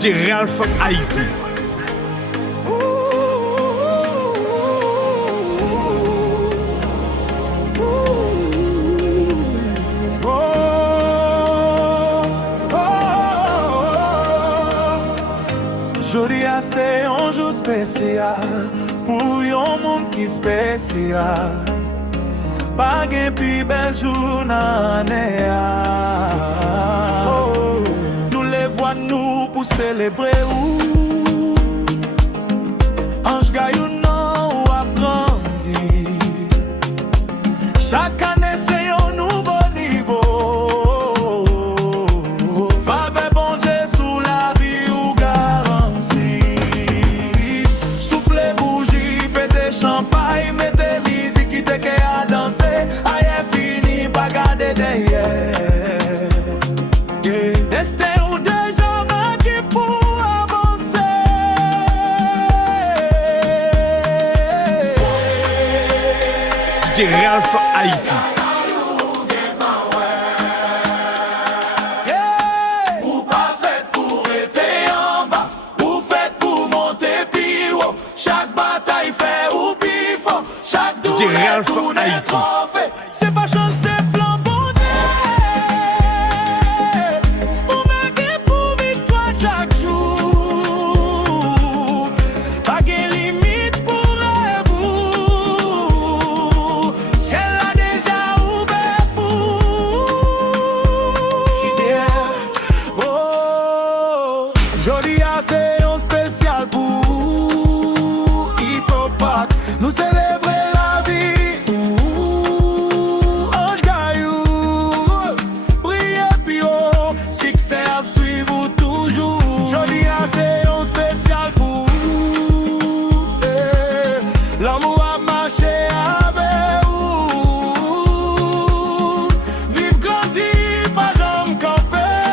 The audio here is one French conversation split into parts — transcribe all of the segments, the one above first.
DJ Ralph Haïti. Jodi a c'est un jour spécial pour yon monde qui spécial. Pas gen pi bel jour nan ane a. Nous les voix nous pour célébrer ou. Ange Gayou nan ou ap grandi. Chaque année c'est un nouveau niveau. Fave bon Dieu sous la vie ou garanti. Souffle bougie, pété champagne, mettez musique qui te ke à danser. Aïe fini, pas garder derrière. Destin ou déjà marqué pour avancer. DJ Ralph Haïti. Ou pas fait pour être en bas, ou fait pour monter plus haut. Chaque bataille fait ou plus fort, chaque DJ douleur Ralph tourne Haïti. trophée. C'est pas chance, c'est plan bon Dieu. Pour marquer pour victoire chaque jour. Pas de limite pour vous. Ciel a déjà ouvert pour. Oh, jodi a c'est un spécial pour hippopathe. Nous célébrer la vie. Ange Gayou, priez puis oh, succès à suivre toujours. Jodi a c'est un spécial pour l'amour a marché avec vous. Vive grandi, pas jamais camper.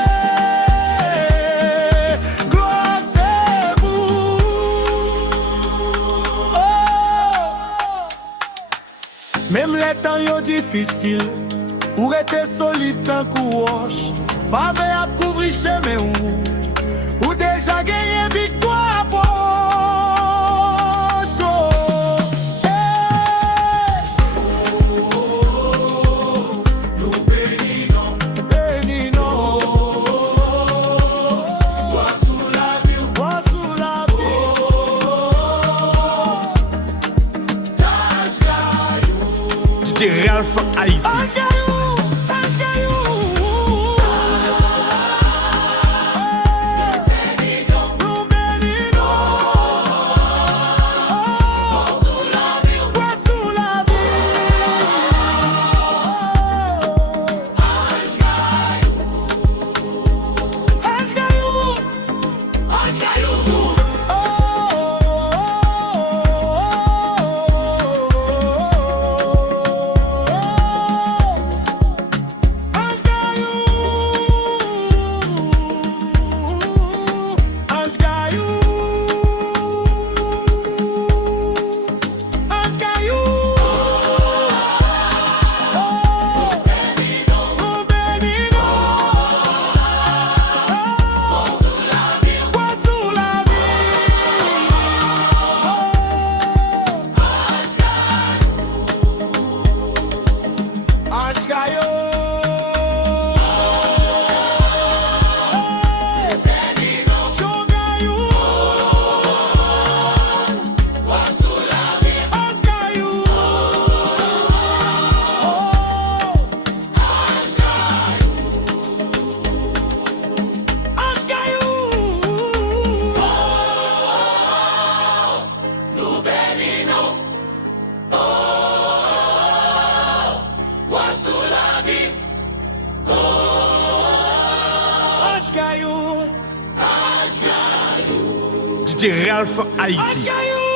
Gloire c'est vous. Oh. Même les temps yo difficiles, ou rester solide tant qu'ou roche. Fave a couvrir chemin ou déjà gagné victoire poche. Oh. Nous bénissons, bénissons. Toi sous la vie, toi sous la vie. Ange Gayou, DJ Ralph Haïti. Ange Gayou, Ange Gayou. Nous bénissons. Toi sous la vie, toi sous la vie. Ange Gayou, Ange Gayou, Ange Gayou. Ange Gayou, Ange Gayou. Nous bénissons. Toi sous la vie, toi sous la vie. Ange Gayou. Jean Gayou. Ange Gayou. Ange Gayou. Nous bénissons. Toi sous la vie. Ange Gayou. Ange Gayou. DJ Ralph Haïti. Ange Gayou.